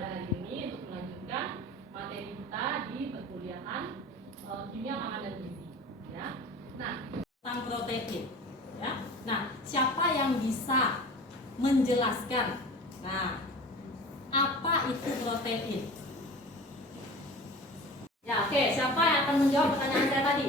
pada hari ini untuk melanjutkan materi kita di perkuliahan kimia pangan dan gizi. Ya. Nah, tentang protein. Ya. Nah, siapa yang bisa menjelaskan? Nah, apa itu protein? Ya, oke. Siapa yang akan menjawab pertanyaan saya tadi?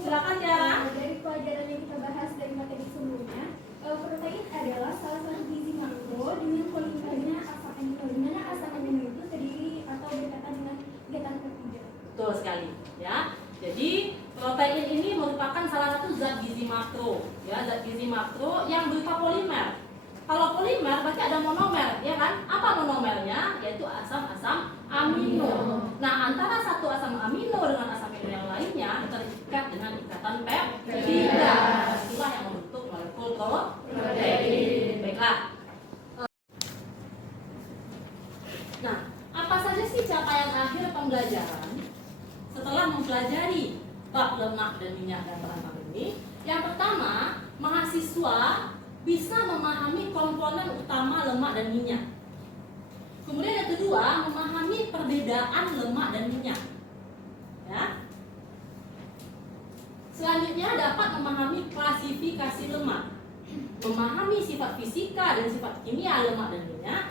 Silakan Tiara. Dari pelajaran yang kita bahas dari materi sebelumnya, protein adalah salah satu gizi makro dengan polimernya asam amino, di mana asam amino itu terdiri atau berkaitan dengan kegiatan ketiga. Betul sekali, ya. Jadi protein ini merupakan salah satu zat gizi makro, ya, zat gizi makro yang berupa polimer. Kalau polimer berarti ada monomer, ya kan? Apa monomernya? Yaitu asam-asam amino. Nah, antara satu asam amino dengan asam amino yang lainnya terikat dengan ikatan peptida. Itulah yang membentuk molekul protein. Baiklah. Nah, apa saja sih capaian akhir pembelajaran setelah mempelajari bab lemak dan minyak dan bahan pangan ini? Yang pertama, mahasiswa bisa memahami komponen utama lemak dan minyak. Kemudian yang kedua, memahami perbedaan lemak dan minyak. Ya. Selanjutnya dapat memahami klasifikasi lemak, memahami sifat fisika dan sifat kimia lemak dan minyak.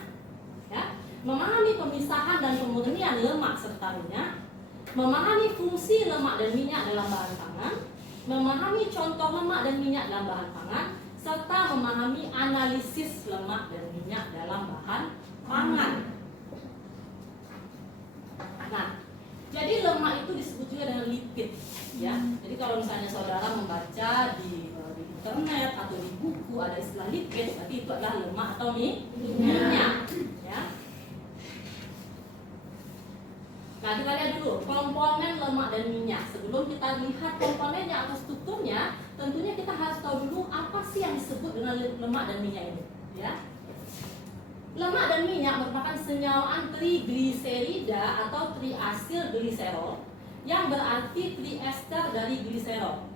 Ya. Memahami pemisahan dan pemurnian lemak serta minyak, memahami fungsi lemak dan minyak dalam bahan pangan, memahami contoh lemak dan minyak dalam bahan pangan, serta memahami analisis lemak dan minyak dalam bahan pangan. Nah, jadi lemak itu disebut juga dengan lipid, ya. Jadi kalau misalnya saudara membaca di internet atau di buku ada istilah lipid, berarti itu adalah lemak atau minyak, ya. Nah, kita lihat dulu komponen lemak dan minyak. Sebelum kita lihat komponennya atau strukturnya, tentunya kita harus tahu dulu apa sih yang disebut dengan lemak dan minyak ini, ya. Lemak dan minyak merupakan senyawaan trigliserida atau triasil gliserol yang berarti triester dari gliserol,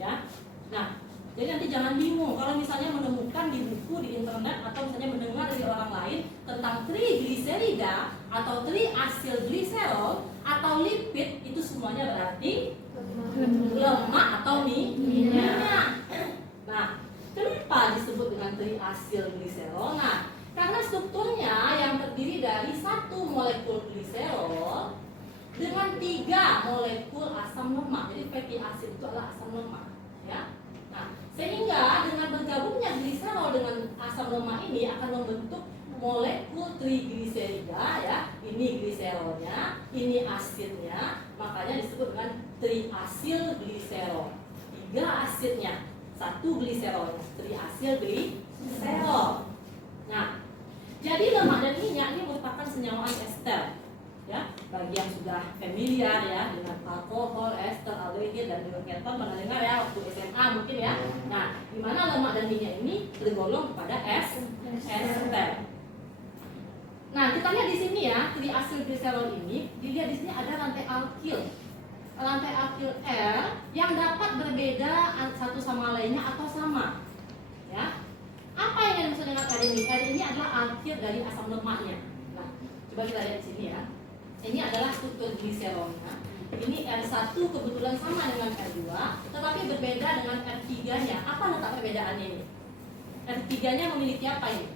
ya. Nah, jadi nanti jangan bingung kalau misalnya menemukan di buku, di internet, atau misalnya mendengar dari orang lain tentang trigliserida atau triasil gliserol atau lipid, itu semuanya berarti lemak atau minyak. Nah, kenapa disebut dengan triasil gliserol? Nah, karena strukturnya yang terdiri dari satu molekul gliserol dengan 3 molekul asam lemak. Jadi fatty acid itu adalah asam lemak, ya. Nah, sehingga dengan bergabungnya gliserol dengan asam lemak ini akan membentuk molekul trigliserida, ya. Ini gliserolnya, ini asidnya, makanya disebut dengan triasil gliserol. 3 asidnya, 1 gliserolnya, triasil gliserol. Nah, jadi lemak dan minyak ini merupakan senyawaan ester, ya. Bagi yang sudah familiar ya dengan alkohol, ester, aldehid dan juga keton, pernah dengar ya waktu SMA mungkin ya. Nah, di mana lemak dan minyak ini tergolong kepada ester. Nah, kita lihat di sini ya, triasil gliserol ini, dilihat di sini ada rantai alkil. Rantai alkil R yang dapat berbeda satu sama lainnya atau sama. Ya. Apa yang dimaksud dengan R ini? R ini adalah alkil dari asam lemaknya. Nah, coba kita lihat di sini ya. Ini adalah struktur gliserolnya. Ini R1 kebetulan sama dengan R2, tetapi berbeda dengan R3-nya. Apa letak perbedaannya ini? R3-nya memiliki apa ini?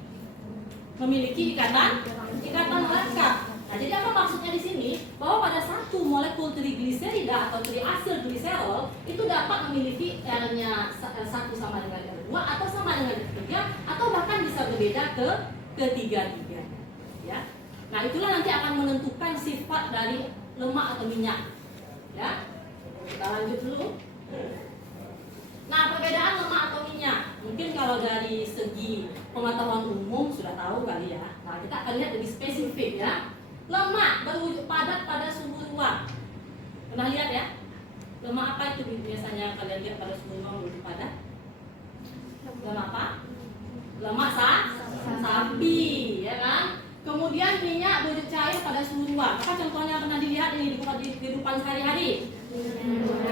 Memiliki ikatan melekat. Nah, jadi apa maksudnya di sini? Bahwa pada satu molekul trigliserida atau triasil gliserol itu dapat memiliki R-nya R1 sama dengan R2 atau sama dengan R3 atau bahkan bisa berbeda ke ketiga-tiga, ya. Nah, itulah nanti akan menentukan sifat dari lemak atau minyak, ya. Kita lanjut dulu. Nah, perbedaan lemak atau minyak, mungkin kalau dari segi pengetahuan umum sudah tahu kali ya. Nah, kita akan lihat lebih spesifik ya. Lemak berwujud padat pada suhu ruang. Pernah lihat ya? Lemak apa itu biasanya kalian lihat pada suhu ruang berwujud padat? Lemak apa? Lemak sapi, ya kan? Kemudian minyak berwujud cair pada suhu ruang. Apa contohnya pernah dilihat ini di kehidupan sehari-hari?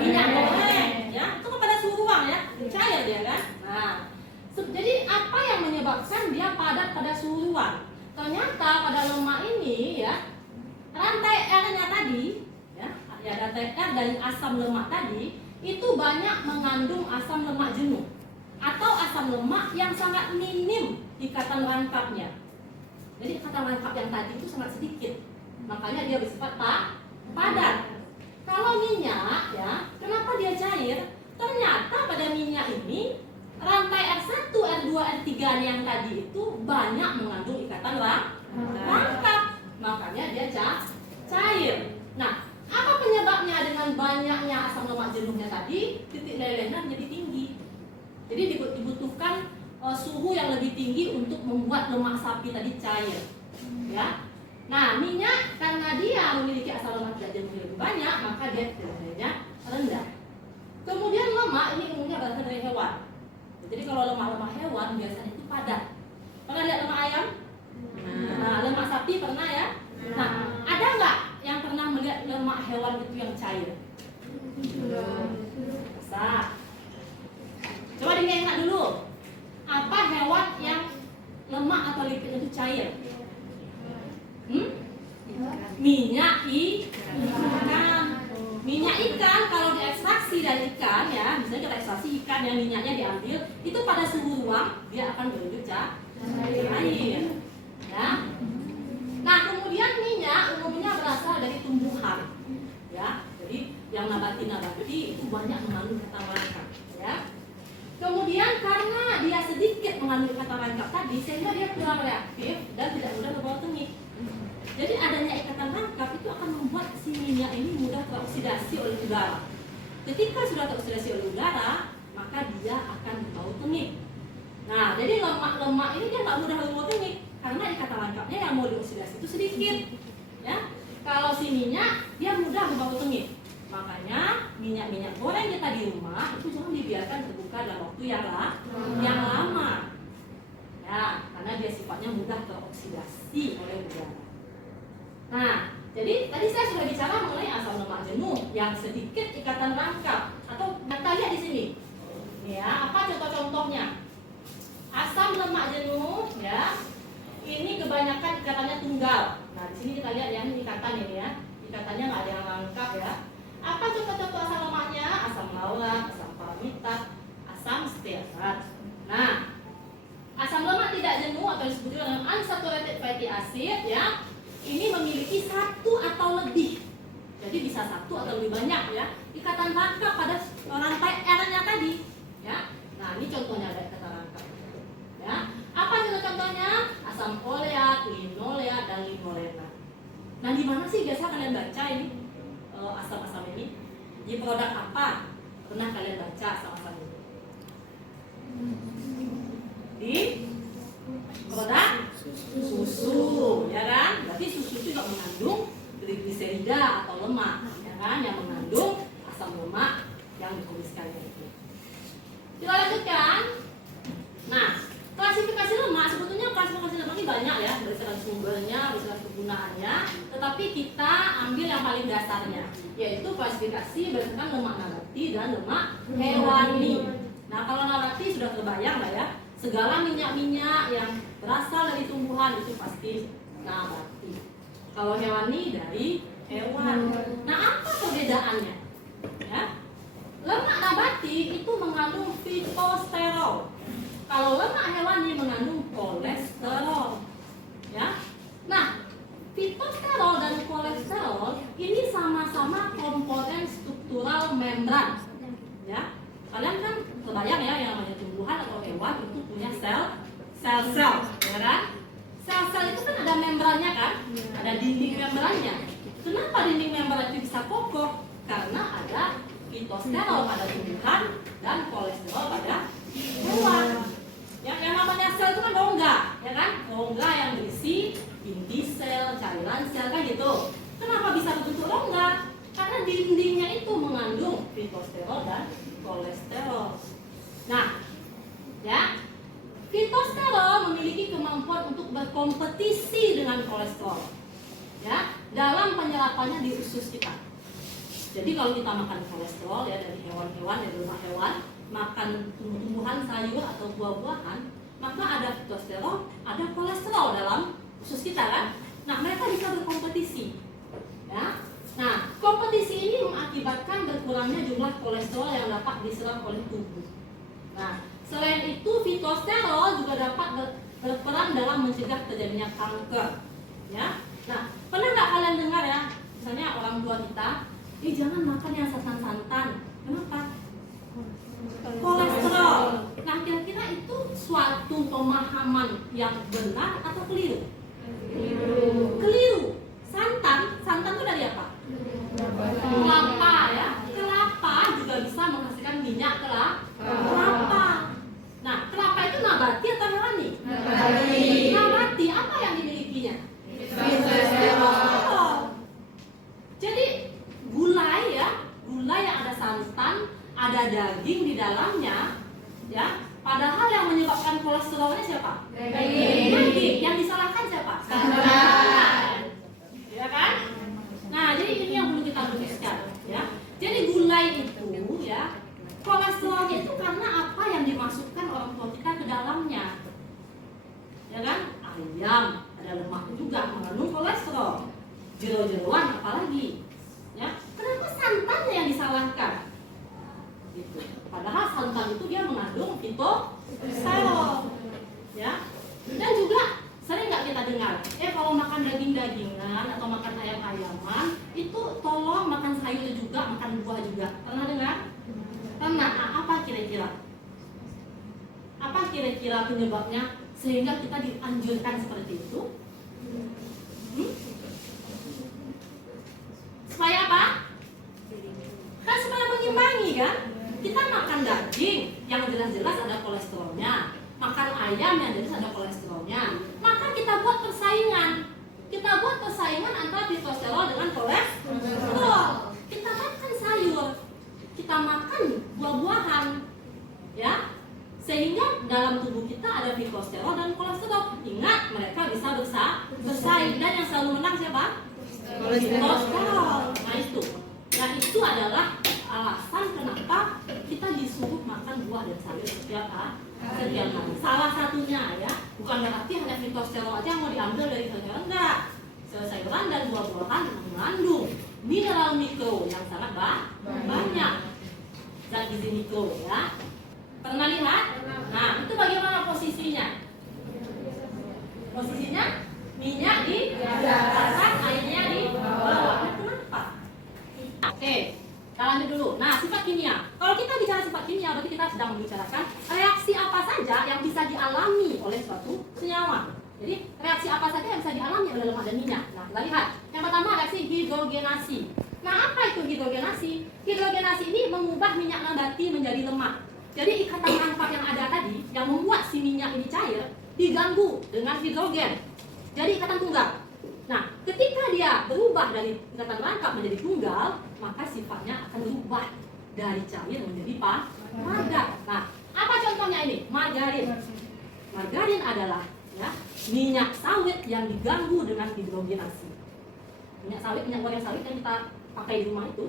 Minyak goreng, ya. Itu kan pada suhu ruang ya, cair dia kan? Nah, jadi apa yang menyebabkan dia padat pada suhu ruang? ternyata pada lemak ini ya, rantai R-nya tadi ya, rantai R dari asam lemak tadi itu banyak mengandung asam lemak jenuh atau asam lemak yang sangat minim ikatan rangkapnya. Jadi ikatan rangkap yang tadi itu sangat sedikit, makanya dia bersifat padat. Kalau minyak ya, kenapa dia cair? Ternyata pada minyak ini rantai R1, R2, R3 yang tadi itu banyak mengandung ikatan rangkap, makanya dia cair. Nah, apa penyebabnya dengan banyaknya asam lemak jenuhnya tadi? Titik lelehnya menjadi tinggi. Jadi dibutuhkan suhu yang lebih tinggi untuk membuat lemak sapi tadi cair. Ya. Nah, minyak karena dia memiliki asam lemak jenuh lebih banyak, maka dia titik lelehnya rendah. Kemudian lemak ini umumnya berasal dari hewan. Jadi kalau lemak-lemak hewan biasanya itu padat. Pernah lihat lemak ayam? Nah, lemak sapi pernah ya? Nah, ada nggak yang pernah melihat lemak hewan itu yang cair? Bisa. Coba diingat dulu. Apa hewan yang lemak atau lipidnya itu cair? Minyak ikan. Minyak ikan kalau diekstraksi dari ikan ya, misalnya kita ekstraksi ikan yang minyaknya diambil, itu pada suhu ruang dia akan berbentuk cair. Ya. Nah, kemudian minyak umumnya berasal dari tumbuhan. Ya. Jadi yang nabati itu banyak mengandung kata rangkap, ya. Kemudian karena dia sedikit mengandung kata rangkap tadi, sehingga dia kurang reaktif dan tidak mudah berbau tengik. Jadi adanya ikatan rangkap itu akan membuat si minyak ini mudah teroksidasi oleh udara. Ketika sudah teroksidasi oleh udara, maka dia akan berbau tengik. Nah, jadi lemak-lemak ini dia nggak mudah berbau tengik karena ikatan rangkapnya yang mau dioksidasi itu sedikit. Ya, kalau si minyak dia mudah berbau tengik. Makanya minyak-minyak goreng kita di rumah itu jangan dibiarkan terbuka dalam waktu yang lama. Ya, karena dia sifatnya mudah teroksidasi oleh udara. Nah, jadi tadi saya sudah bicara mengenai asam lemak jenuh yang sedikit ikatan rangkap atau kita lihat di sini. Ya, apa contoh-contohnya? Asam lemak jenuh ya. Ini kebanyakan ikatannya tunggal. Nah, di sini kita lihat ya, ini ikatan ini ya. Ikatannya nggak ada yang rangkap ya. Apa contoh-contoh asam lemaknya? Asam laurat, asam palmitat, asam stearat. Nah, asam lemak tidak jenuh atau disebut dengan unsaturated fatty acid ya. Ini memiliki satu atau lebih, jadi bisa satu atau lebih banyak ya ikatan rangkap pada rantai R-nya tadi ya. Nah, ini contohnya ada ikatan rangkap ya. Apa contoh-contohnya? Asam oleat, linoleat, dan linolena. Nah, di mana sih biasa kalian baca ini asam-asam ini? Di produk apa pernah kalian baca asam-asam ini? Di produk susu, ya kan? Berarti susu itu juga mengandung gliserida atau lemak, ya kan? Yang mengandung asam lemak yang dituliskan itu. Kita lanjutkan. Nah, klasifikasi lemak sebetulnya klasifikasi lemak ini banyak ya, berdasarkan sumbernya, berdasarkan kegunaannya. Tetapi kita ambil yang paling dasarnya, yaitu klasifikasi berdasarkan lemak nabati dan lemak hewani. Nah, kalau nabati sudah terbayang lah ya. Segala minyak-minyak yang berasal dari tumbuhan itu pasti nabati. Kalau hewani dari hewan. Nah, apa perbedaannya? Ya. Lemak nabati itu mengandung fitosterol. Kalau lemak hewani mengandung kolesterol. Ya. Nah, fitosterol dan kolesterol ini sama-sama komponen struktural membran. Ya. Kalian kan kebayang ya yang namanya tumbuhan atau hewan itu punya sel-sel, ya kan? Sel-sel itu kan ada membrannya kan? Ada dinding membrannya. Kenapa dinding membran itu bisa kokoh? Karena ada fitosterol pada tumbuhan dan kolesterol pada hewan. Yang namanya sel itu kan rongga, ya kan? Rongga yang berisi inti sel, cairan sel kan gitu. Kenapa bisa terbentuk rongga? Karena dindingnya itu mengandung fitosterol dan kolesterol. Nah, ya, fitosterol memiliki kemampuan untuk berkompetisi dengan kolesterol, ya, dalam penyerapannya di usus kita. Jadi kalau kita makan kolesterol ya dari hewan-hewan, dari lemak hewan, makan tumbuh-tumbuhan, sayur atau buah-buahan, maka ada fitosterol, ada kolesterol dalam usus kita kan. Nah, mereka bisa berkompetisi. Ya. Nah, kompetisi ini mengakibatkan berkurangnya jumlah kolesterol yang dapat diserap oleh tubuh. Nah, selain itu fitosterol juga dapat berperan dalam mencegah terjadinya kanker. Ya. Nah, pernah nggak kalian dengar ya, misalnya orang tua kita, jangan makan yang santan-santan. Kenapa? Kolesterol. Nah, kira-kira itu suatu pemahaman yang benar atau keliru? Keliru. Santan itu dari apa? Kelapa ya. Kelapa juga bisa menghasilkan minyak kelapa. Nah, kelapa itu nabati atau hewani? Nabati. Apa yang dimilikinya? Fitosterol. Jadi gulai ya, gulai yang ada santan, ada daging di dalamnya, ya. Padahal yang menyebabkan kolesterolnya siapa? Daging. Yang disalahkan siapa? Santan. Ya kan? Nah, jadi ini yang perlu kita luruskan, ya. Jadi gulai itu, ya, kolesterolnya itu karena apa yang dimasukkan orang tua kita ke dalamnya, ya kan? Ayam ada lemak juga mengandung kolesterol, jero-jeroan apalagi, ya. Kenapa santannya yang disalahkan? Gitu. Padahal santan itu dia mengandung fitosterol, ya. Dan juga sering nggak kita dengar, kalau makan daging-dagingan atau makan ayam-ayaman itu tolong makan sayur juga, makan buah juga. Pernah dengar? Pernah. Apa kira-kira? Apa kira-kira penyebabnya sehingga kita dianjurkan seperti itu? Supaya apa? Kan supaya mengimbangi kan? Kita makan daging yang jelas-jelas ada kolesterolnya, makan ayam yang jelas ada kolesterolnya, maka kita buat persaingan. Kita buat persaingan antara fitosterol dengan kolesterol. Kita makan sayur, kita makan buah-buahan, ya, sehingga dalam tubuh kita ada fitosterol dan kolesterol. Ingat, mereka bisa bersaing, dan yang selalu menang siapa? Kolesterol. Nah itu. Nah itu adalah alasan kenapa kita disuruh makan buah dan sayur setiap hari. Salah satunya ya, bukan berarti hanya fitosterol aja yang mau diambil dari sayuran, enggak. Sayuran dan buah-buahan mengandung mineral mikro yang sangat banyak, zat gizi mikro ya. Pernah lihat? Nah itu bagaimana posisinya? Posisinya minyak di atas, airnya di bawah. Kenapa? Oke. Kita lanjut dulu. Nah, sifat kimia. Kalau kita bicara sifat kimia, berarti kita sedang membicarakan reaksi apa saja yang bisa dialami oleh suatu senyawa. Jadi, reaksi apa saja yang bisa dialami oleh lemak dan minyak. Nah, kita lihat. Yang pertama, reaksi hidrogenasi. Nah, apa itu hidrogenasi? Hidrogenasi ini mengubah minyak nabati menjadi lemak. Jadi, ikatan rangkap yang ada tadi, yang membuat si minyak ini cair, diganggu dengan hidrogen. Jadi, ikatan tunggal. Nah, ketika dia berubah dari ikatan rangkap menjadi tunggal, maka sifatnya akan berubah dari cair menjadi padat. Nah, apa contohnya ini? Margarin. Margarin adalah ya, minyak sawit yang diganggu dengan hidrogenasi. Minyak sawit, minyak goreng sawit yang kita pakai di rumah itu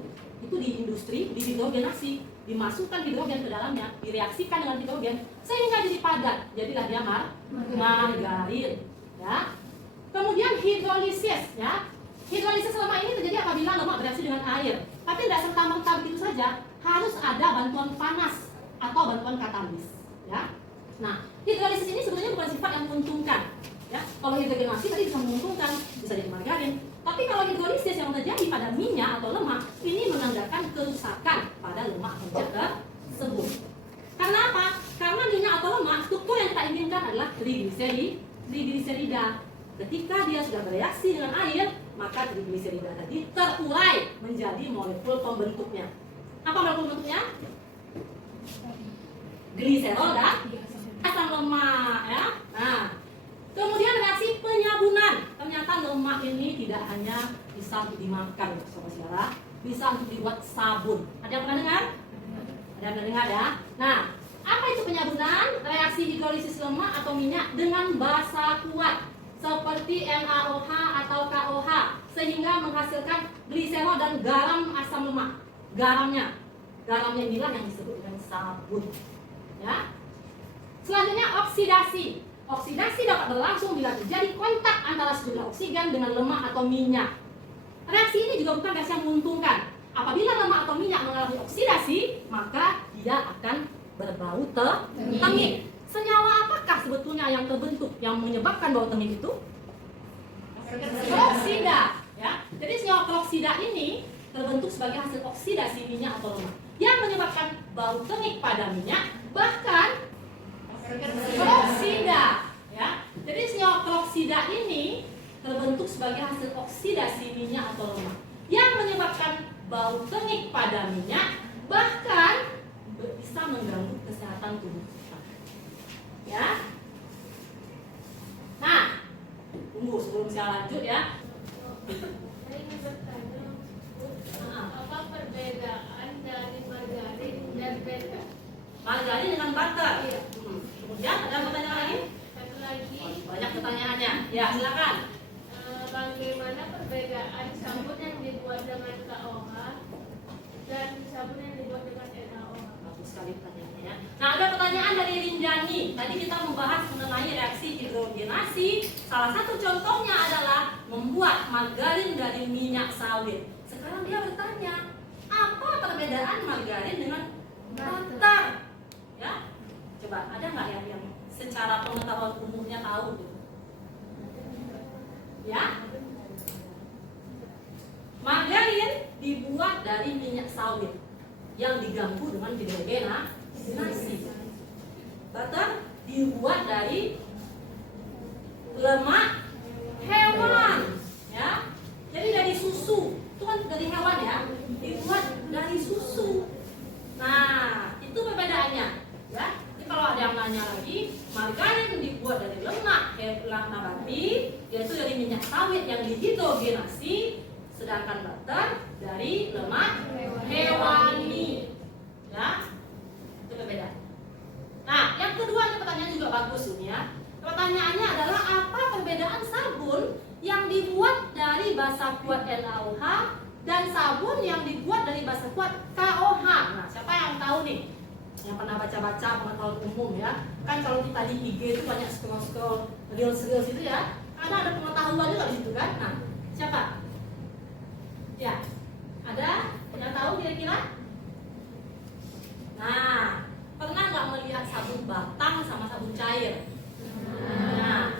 di industri dihidrogenasi, dimasukkan hidrogen ke dalamnya, direaksikan dengan hidrogen sehingga jadi padat. Jadilah dia margarin. Ya. Kemudian hidrolisis, ya. Hidrolisis selama ini terjadi apabila lemak bereaksi dengan air. Tapi tidak serta-merta begitu saja, harus ada bantuan panas atau bantuan katalis, ya. Nah, hidrolisis ini sebenarnya bukan sifat yang menguntungkan, ya. Kalau hidrogenasi tadi bisa menguntungkan, bisa jadi margarin. Tapi kalau hidrolisis yang terjadi pada minyak atau lemak, ini menandakan kerusakan pada lemak kerja tersebut. Karena apa? Karena minyak atau lemak, struktur yang kita inginkan adalah trigliserida. Ketika dia sudah bereaksi dengan air, maka trigliserida tadi terurai menjadi molekul pembentuknya. Apa molekul pembentuknya? Gliserol dan asam lemak, ya. Nah, kemudian reaksi penyabunan. Ternyata lemak ini tidak hanya bisa untuk dimakan, saudara, bisa untuk dibuat sabun. Ada yang pernah dengar? Ada yang pernah dengar ya? Nah, apa itu penyabunan? Reaksi hidrolisis lemak atau minyak dengan basa kuat seperti NaOH atau KOH sehingga menghasilkan gliserol dan garam asam lemak. Garamnya inilah yang disebut dengan sabun. Ya. Selanjutnya oksidasi. Oksidasi dapat berlangsung bila terjadi kontak antara sejumlah oksigen dengan lemak atau minyak. Reaksi ini juga bukan reaksi yang menguntungkan. Apabila lemak atau minyak mengalami oksidasi, maka dia akan berbau tengik. Senyawa apakah sebetulnya yang terbentuk yang menyebabkan bau tengik itu? Peroksida, ya. Jadi senyawa peroksida ini terbentuk sebagai hasil oksidasi minyak atau lemak yang menyebabkan bau tengik pada minyak, bahkan peroksida, ya. Jadi senyawa peroksida ini terbentuk sebagai hasil oksidasi minyak atau lemak yang menyebabkan bau tengik pada minyak, bahkan bisa mengganggu kesehatan tubuh kita. Ya. Nah, tunggu sebelum saya lanjut ya. Saya ingin bertanya, apa perbedaan dari margarin dan butter? Margarin dengan butter. Iya. Kemudian ada pertanyaan lagi? Satu lagi, Banyak pertanyaannya. Ya, silakan. bagaimana perbedaan sabun yang dibuat dengan KOH dan sabun yang dibuat dengan NaOH? Bagus sekali pertanyaannya ya. Nah, ada pertanyaan dari Rinjani. Tadi kita membahas mengenai reaksi hidrogenasi. Salah satu contohnya adalah membuat margarin dari minyak sawit. Sekarang dia bertanya, apa perbedaan margarin dengan butter? Ya, coba ada nggak yang secara pengetahuan umumnya tahu gitu? Ya, margarin dibuat dari minyak sawit yang diganggu dengan hidrogenasi. Butter dibuat dari lemak hewan, ya. Jadi dari susu, itu kan dari hewan ya, dibuat dari susu. Nah, itu perbedaannya, ya. Jadi kalau ada yang nanya lagi, margarin dibuat dari lemak nabati, yaitu dari minyak sawit yang dihidrogenasi, sedangkan butter dari lemak hewani, ya. Itu berbeda. Nah, yang kedua ini pertanyaan juga bagus ini ya. Pertanyaannya adalah apa perbedaan sabun yang dibuat dari basa kuat NaOH dan sabun yang dibuat dari basa kuat KOH? Nah, siapa yang tahu nih? Yang pernah baca-baca pengetahuan umum ya. Kan kalau kita di IG itu banyak scroll-scroll reels-reels itu ya. Ada pengetahuan juga di situ kan? Nah, siapa? Ya, ada yang tahu kira-kira? Nah, pernah nggak melihat sabun batang sama sabun cair? Nah,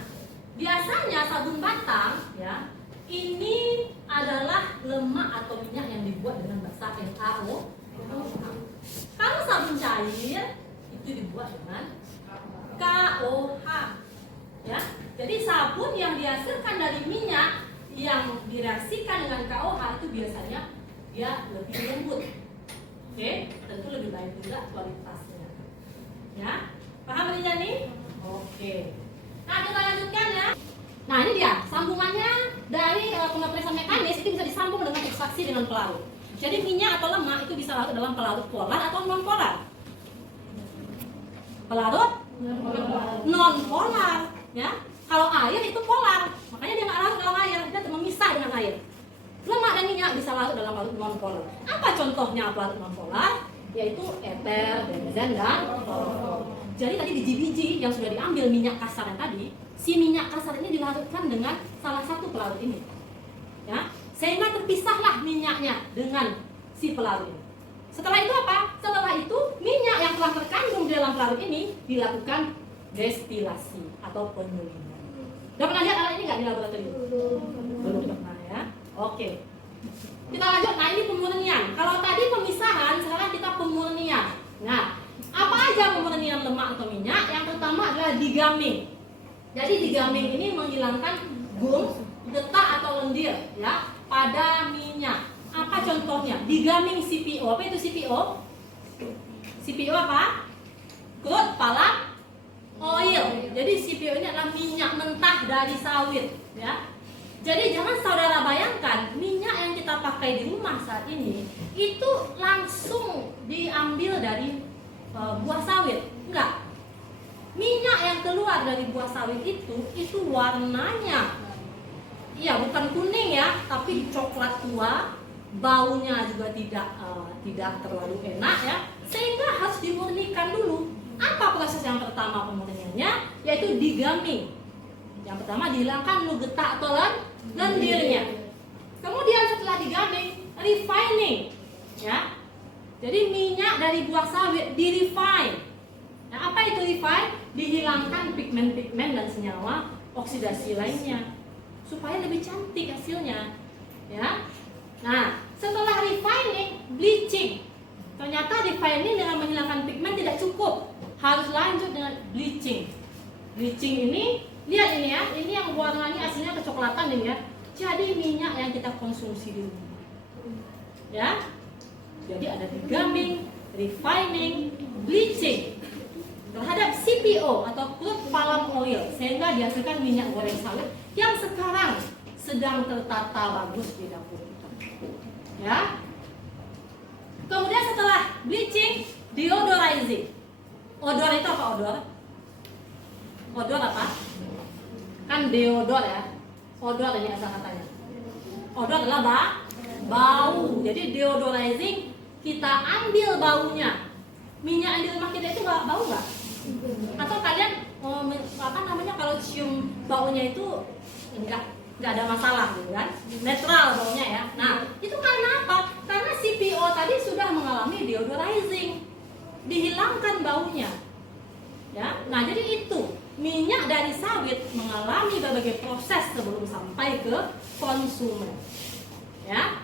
biasanya sabun batang ya, ini adalah lemak atau minyak yang dibuat dengan basa NaOH. Kalau sabun cair itu dibuat dengan KOH. Ya, jadi sabun yang dihasilkan dari minyak yang direaksikan dengan KOH itu biasanya dia lebih lembut. Oke, tentu lebih baik juga kualitasnya. Ya, paham ini nih? Oke. Nah, kita lanjutkan ya. Nah, ini dia sambungannya dari pengepresan mekanis itu bisa disambung dengan ekstraksi dengan pelarut. Jadi minyak atau lemak itu bisa larut dalam pelarut polar atau non polar. Pelarut non polar, ya. Kalau air itu polar, makanya dia nggak larut dalam air, dia memisah dengan air. Lemak dan minyak bisa larut dalam pelarut non polar. Apa contohnya pelarut non polar? Yaitu eter, benzen, dan klorofil. Jadi tadi biji-biji yang sudah diambil minyak kasar yang tadi, si minyak kasar ini dilarutkan dengan salah satu pelarut ini, ya, sehingga terpisahlah minyaknya dengan si pelarut ini. Setelah itu apa? Setelah itu minyak yang telah terkandung di dalam pelarut ini dilakukan destilasi atau penyulingan. Udah pernah lihat alat ini nggak di laboratorium? Belum pernah ya. Oke. Kita lanjut. Nah, ini pemurnian. Kalau tadi pemisahan, sekarang kita pemurnian. Nah, apa aja pemurnian lemak atau minyak? Yang pertama adalah digaming. Jadi digaming ini menghilangkan gum, getah atau lendir ya pada minyak. Apa contohnya? Digaming CPO. Apa itu CPO? CPO apa? Crude palm oil. Jadi CPO ini adalah minyak mentah dari sawit ya. Jadi jangan saudara bayangkan minyak yang kita pakai di rumah saat ini itu langsung diambil dari buah sawit. Enggak. Minyak yang keluar dari buah sawit itu warnanya bukan kuning ya, tapi coklat tua, baunya juga tidak terlalu enak ya, sehingga harus dimurnikan dulu. Apa proses yang pertama pemurniannya? yaitu degumming. Yang pertama dihilangkan dulu getah atau lendirnya. Kemudian setelah degumming, refining, ya. Jadi minyak dari buah sawit di refine. Nah, apa itu refine? Dihilangkan pigmen-pigmen dan senyawa oksidasi lainnya supaya lebih cantik hasilnya, ya. Nah, setelah refining, bleaching. Ternyata refining dengan menghilangkan pigmen tidak cukup, harus lanjut dengan bleaching. Bleaching ini, lihat ini ya, ini yang warnanya aslinya kecoklatan ini ya. Jadi minyak yang kita konsumsi di rumah, ya. Jadi ada degumming, refining, bleaching terhadap CPO atau crude palm oil, sehingga dihasilkan minyak goreng sawit yang sekarang sedang tertata bagus di dapur kita, ya. Kemudian setelah bleaching, deodorizing. Odor itu apa odor? Odor apa? Kan deodor ya. Odor ini asal katanya. Odor adalah bau. Jadi deodorizing, kita ambil baunya. Minyak yang di rumah kita itu bau nggak? Atau kalian apa namanya kalau cium baunya itu nggak ada masalah gitu kan? Netral baunya ya. Nah itu karena apa? Karena CPO tadi sudah mengalami deodorizing, dihilangkan baunya. Ya, nah jadi itu minyak dari sawit mengalami berbagai proses sebelum sampai ke konsumen. Ya.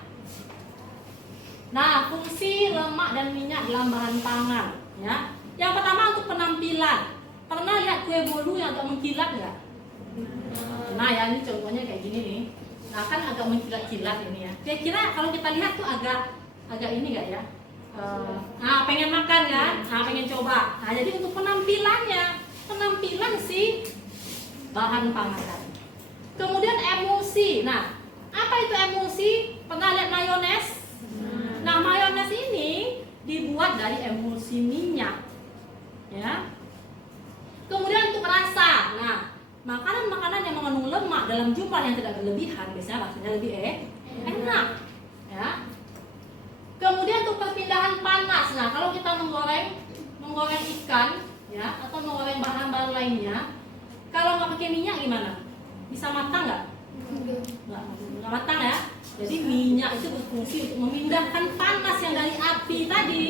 Nah, fungsi lemak dan minyak dalam bahan pangan. Ya. Yang pertama untuk penampilan. Pernah lihat kue bolu yang agak mengkilat nggak? Nah, ya ini contohnya kayak gini nih. Nah, kan agak mengkilat-kilat ini ya. Kira-kira kalau kita lihat tuh agak ini nggak ya? Pengen makan kan? Nah, pengen coba. Nah, jadi untuk penampilan si bahan pangan. Kemudian emulsi. Nah, apa itu emulsi? Pernah lihat mayones? Nah, mayones ini dibuat dari emulsi minyak. Ya. Kemudian untuk rasa. Nah, makanan-makanan yang mengandung lemak dalam jumlah yang tidak berlebihan biasanya rasanya lebih enak. Ya. Kemudian untuk perpindahan panas. Nah, kalau kita menggoreng ikan ya atau menggoreng bahan-bahan lainnya, kalau nggak pakai minyak gimana? Bisa matang nggak? Nggak matang ya. Jadi minyak itu berfungsi untuk memindahkan panas yang dari api tadi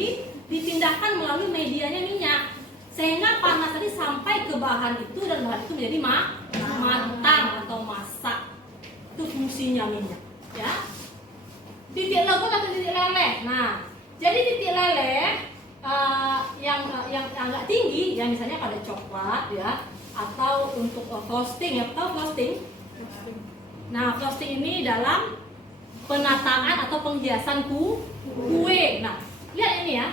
dipindahkan melalui medianya minyak, sehingga panas tadi sampai ke bahan itu dan bahan itu menjadi matang atau masak. Itu fungsinya minyak. Ya. Titik lembut atau titik leleh. Nah, jadi titik leleh yang agak tinggi, yang misalnya pada coklat ya, atau untuk frosting ya, atau frosting. Nah, frosting ini dalam penataan atau penghiasan kue. Nah, lihat ini ya.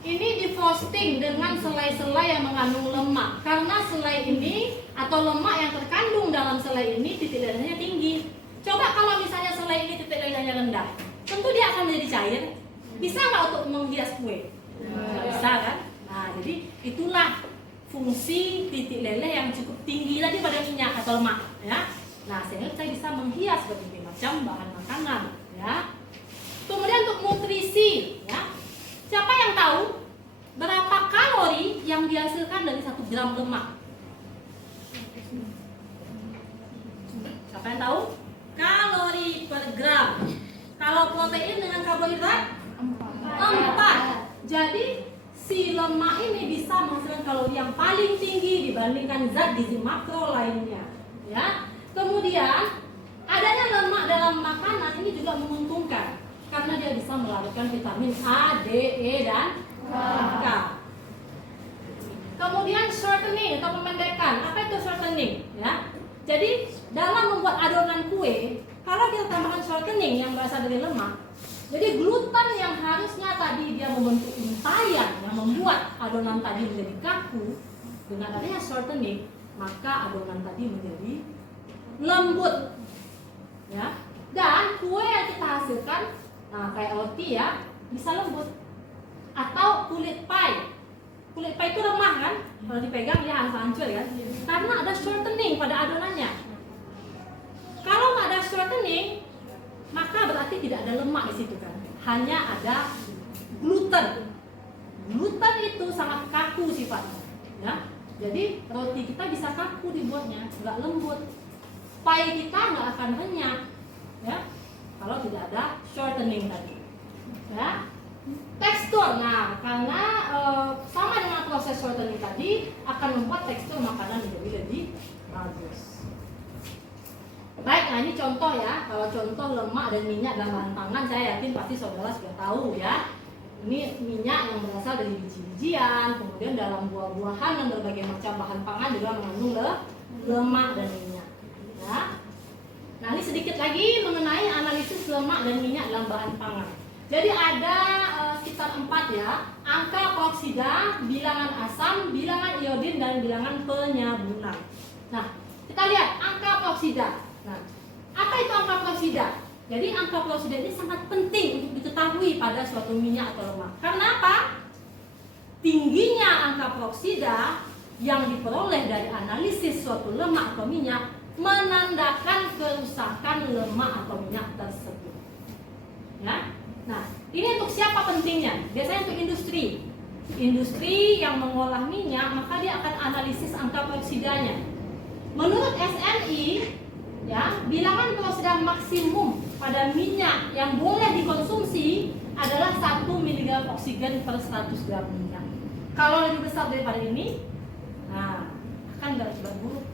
Ini di frosting dengan selai-selai yang mengandung lemak. Karena selai ini atau lemak yang terkandung dalam selai ini titik lelehnya tinggi. Coba kalau misalnya selai ini titik lelehnya rendah, tentu dia akan menjadi cair. Bisa nggak untuk menghias kue? Nggak bisa kan? Nah, jadi itulah fungsi titik leleh yang cukup tinggi tadi pada minyak atau lemak, ya. Nah, sehingga kita bisa menghias berbagai macam bahan makanan, ya. Kemudian untuk nutrisi, ya. Siapa yang tahu berapa kalori yang dihasilkan dari 1 gram lemak? Siapa yang tahu? Kalori per gram. Kalau protein dengan karbohidrat 4. Jadi si lemak ini bisa menghasilkan kalori yang paling tinggi dibandingkan zat gizi makro lainnya, ya. Kemudian adanya lemak dalam makanan ini juga menguntungkan karena dia bisa melarutkan vitamin A, D, E, dan K. Kemudian shortening atau pemendekan. Apa itu shortening? Ya. Jadi dalam membuat adonan kue, kalau kita tambahkan shortening yang berasal dari lemak, jadi gluten yang harusnya tadi dia membentuk untayan yang membuat adonan tadi menjadi kaku, dengan adanya shortening, maka adonan tadi menjadi lembut. Ya. Dan kue yang kita hasilkan, nah kayak roti ya, bisa lembut. Atau kulit pie. Kulit pie itu remah kan? Kalau dipegang dia hancur ya. Karena ada shortening pada adonannya. Kalau nggak ada shortening, maka berarti tidak ada lemak di situ kan. Hanya ada gluten. Gluten itu sangat kaku sifatnya. Ya. Jadi roti kita bisa kaku dibuatnya, nggak lembut. Pie kita nggak akan renyah, ya, kalau tidak ada shortening tadi. Ya, tekstur, nah karena sama dengan proses shortening tadi akan membuat tekstur makanan menjadi lebih bagus. Baik, nah ini contoh ya. Kalau contoh lemak dan minyak dalam bahan pangan, saya yakin pasti saudara sudah tahu ya. Ini minyak yang berasal dari biji-bijian, kemudian dalam buah-buahan dan berbagai macam bahan pangan juga mengandung lemak dan minyak. Ya. Nah ini sedikit lagi mengenai analisis lemak dan minyak dalam bahan pangan. Jadi ada sekitar 4 ya, angka peroksida, bilangan asam, bilangan iodin, dan bilangan penyabunan. Nah kita lihat angka peroksida. Nah, apa itu angka peroksida? Jadi angka peroksida ini sangat penting untuk diketahui pada suatu minyak atau lemak. Karena apa? Tingginya angka peroksida yang diperoleh dari analisis suatu lemak atau minyak menandakan kerusakan lemak atau minyak tersebut. Ya? Nah, ini untuk siapa pentingnya? Biasanya untuk industri. Industri yang mengolah minyak, maka dia akan analisis angka peroksidanya. Menurut SNI, ya, bilangan peroksida maksimum pada minyak yang boleh dikonsumsi adalah 1 mg oksigen per 100 gram minyak. Kalau lebih besar daripada ini, nah, akan berakibat buruk.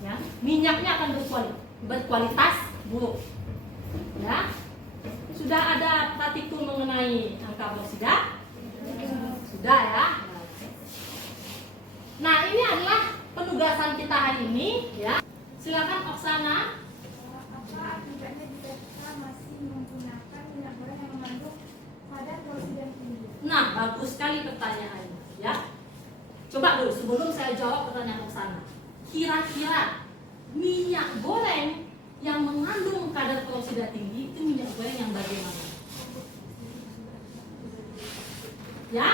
Ya, minyaknya akan berkualitas buruk. Ya, sudah ada praktikum mengenai angka peroksida? Sudah ya. Nah, ini adalah penugasan kita hari ini. Ya, silakan Oksana. Apa akibatnya jika kita masih menggunakan minyak goreng yang mengandung kadar peroksida tinggi? Nah, bagus sekali pertanyaannya. Ya, coba dulu sebelum saya jawab pertanyaan Oksana. Kira-kira minyak goreng yang mengandung kadar peroksida tinggi itu minyak goreng yang bagaimana? Ya,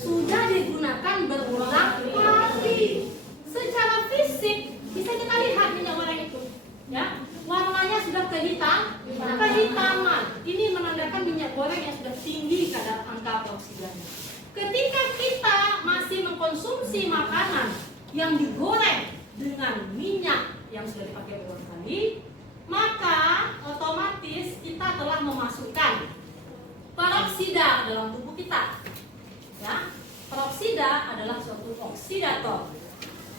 sudah digunakan berulang kali. Secara fisik bisa kita lihat minyak goreng itu, ya, warnanya sudah kehitaman. Ini menandakan minyak goreng yang sudah tinggi kadar angka peroksidanya. Ketika kita masih mengkonsumsi makanan yang digoreng dengan minyak yang sudah dipakai berulang kali, maka otomatis kita telah memasukkan peroksida dalam tubuh kita. Ya, peroksida adalah suatu oksidator.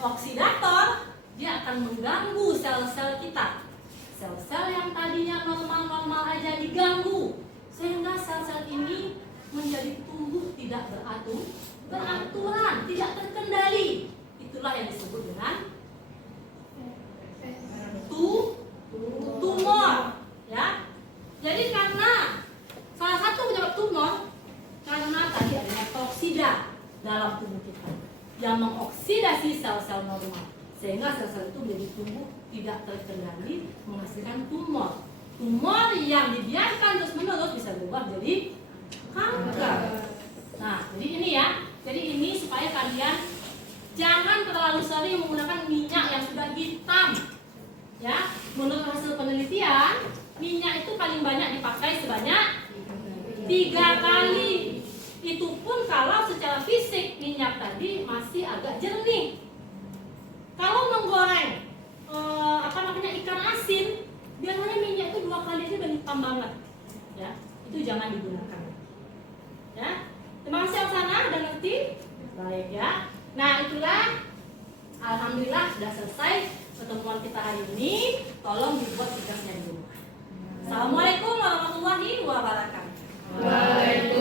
Oksidator dia akan mengganggu sel-sel kita. Sel-sel yang tadinya normal-normal aja diganggu, sehingga sel-sel ini menjadi tumbuh tidak beraturan, tidak terkendali. Itulah yang disebut dengan tumor. Ya, jadi karena salah satu penyebab tumor karena tadi adanya peroksida dalam tubuh kita yang mengoksidasi sel-sel normal, sehingga sel-sel itu menjadi tumbuh tidak terkendali, menghasilkan tumor. Tumor yang dibiarkan terus-menerus bisa berubah menjadi kanker. Nah, jadi ini ya. Jadi ini supaya kalian jangan terlalu sering menggunakan minyak yang sudah hitam. Ya, menurut hasil penelitian, minyak itu paling banyak dipakai sebanyak 3 kali. Itu pun kalau secara fisik minyak tadi masih agak jernih. Kalau menggoreng ikan asin, biasanya minyak itu 2 kali aja udah hitam banget. Ya, itu jangan digunakan. Ya, terima kasih Oksana, udah ngerti? Baik ya. Nah, itulah alhamdulillah sudah selesai pertemuan kita hari ini. Tolong dibuat tugasnya dulu. Assalamualaikum warahmatullahi wabarakatuh. Waalaikumsalam.